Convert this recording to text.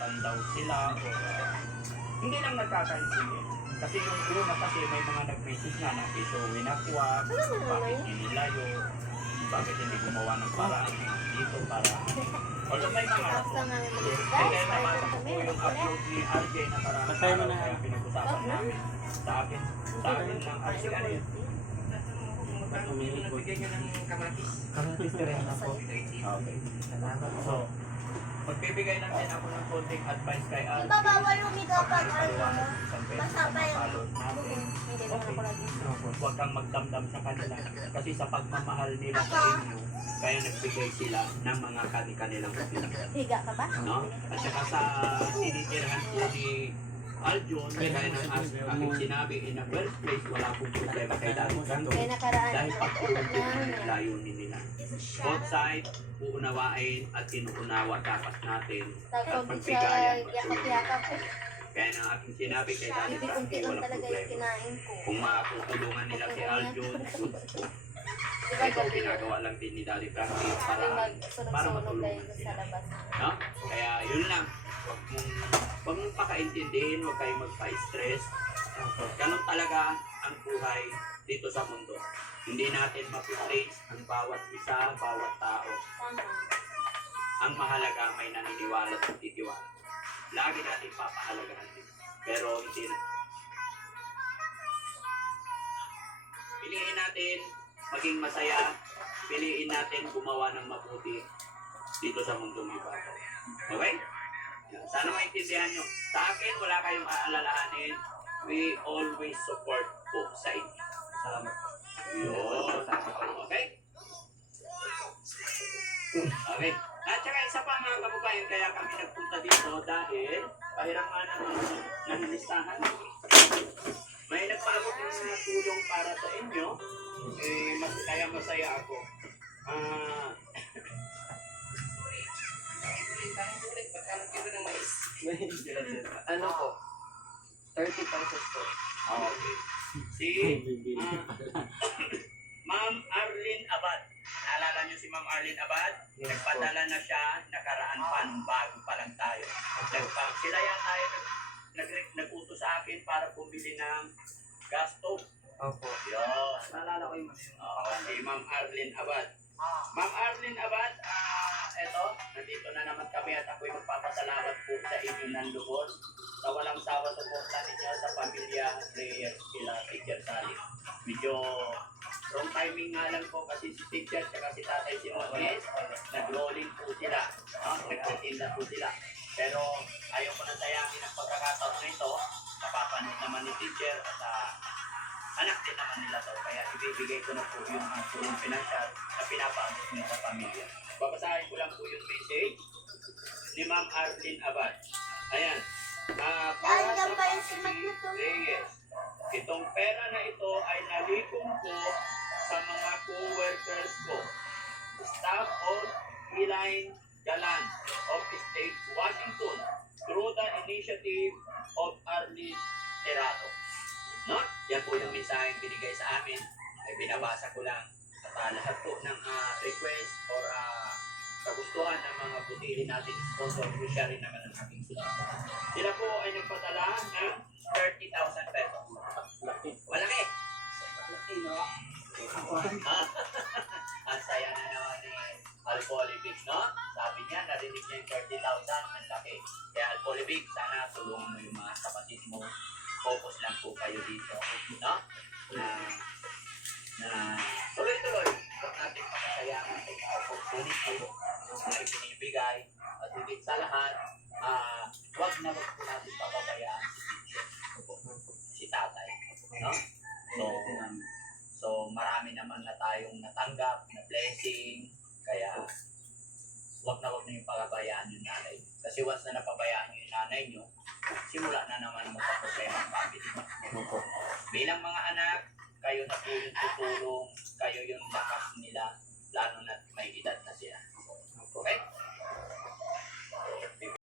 daw sila o hindi lang nagkakaintindihan. Kasi yung una kasi may mga nag-message na na ito winakwag, bakit inilayo, bakit hindi gumawa ng paraan dito para although may mga kaya nabasa ko po yung upload ni RJ na parang kaya pinag-usapan namin sa akin ng RJ ano yun? Nagbigay nyo ng kamatis. Kamatis ka rin ako. Okay. So, magbibigay lang din ako ng konting advice kay RJ. Diba bawal humiga pag basta pa yung hindi naman ako lagi. Huwag kang magdamdam sa kanila. Kasi sa pagmamahal nila sa inyo, kaya nagbigay sila ng mga kanilang kapila. higa ka ba? No? At saka sa tinitirhan po ni Aljon, kaya nang aking sinabi, in the first place, wala pong problema kay Daddy Franco. Kaya nakaraan Dahil utot pagtulong na. ang layunin nila. Both side, uunawain at inuunawa dapat natin at Tapos siya pagbigayan. yakap-yakap. Kaya nang aking sinabi kay Daddy Hindi Franco, kunti lang walang talaga yung problema. kinain ko. Kung makakutulungan nila si Aljon, goods po. Diba Ito gabi? ginagawa lang din ni Daddy Franco Kami para magsunog-sunog matulungan kayo sila. sa labas. No? Kaya yun lang. Huwag mong pakaintindihin, huwag kayong magpa-stress. Ganun talaga ang buhay dito sa mundo. Hindi natin mapitrace ang bawat isa, bawat tao. Tama. Ang mahalaga may naniniwala at titiwala. Lagi natin papahalagahan din. Pero hindi na. Piliin natin maging masaya. Piliin natin gumawa ng mabuti dito sa mundong iba. Okay? Sana maintindihan nyo. Sa akin, wala kayong aalalahanin. We always support po sa inyo. Salamat. Yun. Okay? Okay. At saka isa pa mga kabubayan, kaya kami nagpunta dito dahil pahirangan naman ng listahan. May nagpaabot ng mga tulong para sa inyo. Kaya masaya ako. Ano po? 30 pesos po. Okay. Si Ma'am Arlene Abad. Naalala niyo si Ma'am Arlene Abad? Yes, Nagpadala na siya, nakaraan pa, nung bago pa lang tayo. Sila yata ay nag-utos sa akin para bumili ng gas stove. Opo. Yun. Naalala ko yung Si Ma'am Arlene Abad. Ma'am Arlene Abad, eto, nandito na naman kami at ako'y magpapasalamat po sa inyo ng lubos sa walang sawa suporta ninyo sa pamilya Reyes kila Teacher Sally. Medyo wrong timing nga lang po kasi si Teacher at si Tatay Simones nag-rolling po sila, nagtitinda po sila. Pero ayaw ko na sayangin ang pagkakataon nito, mapapanood naman ni Teacher at anak din naman nila to, kaya ibibigay ko na po yung tulong pinansyal na pinapaabot niyo sa pamilya. Babasahin ko lang po yung message ni Ma'am Arlene Abad. Ayan. Para sa family Reyes, itong pera na ito ay nalikom ko sa mga co-workers ko, staff of Eline Galan of State Washington through the initiative of Arlene Terrato. No? Yan po yung mensahe binigay sa amin. Ay binabasa ko lang at lahat po ng request or kagustuhan ng mga butihin natin sponsor, siya rin naman ang aking sinasa. Sila po ay nagpadala ng 30,000 pesos. Malaki! Malaki, no? Ang saya na naman ni Alpolivic, no? Sabi niya, narinig niya yung 30,000, ang laki. Kaya Alpolivic, sana tulungan mo yung mga kapatid mo. Focus lang po kayo dito, no? Na tuloy-tuloy. Huwag natin pakasayaan ang opportunity na ibinibigay. At higit sa lahat, huwag na huwag po natin pababayaan si tatay, no? So marami naman na tayong natanggap na blessing, kaya huwag na yung pababayaan yung nanay. Kasi once na napabayaan nyo yung nanay nyo, simula na naman magpaproblema ang family. Bilang mga anak, kayo na po yung tutulong, kayo yung lakas nila, lalo na may edad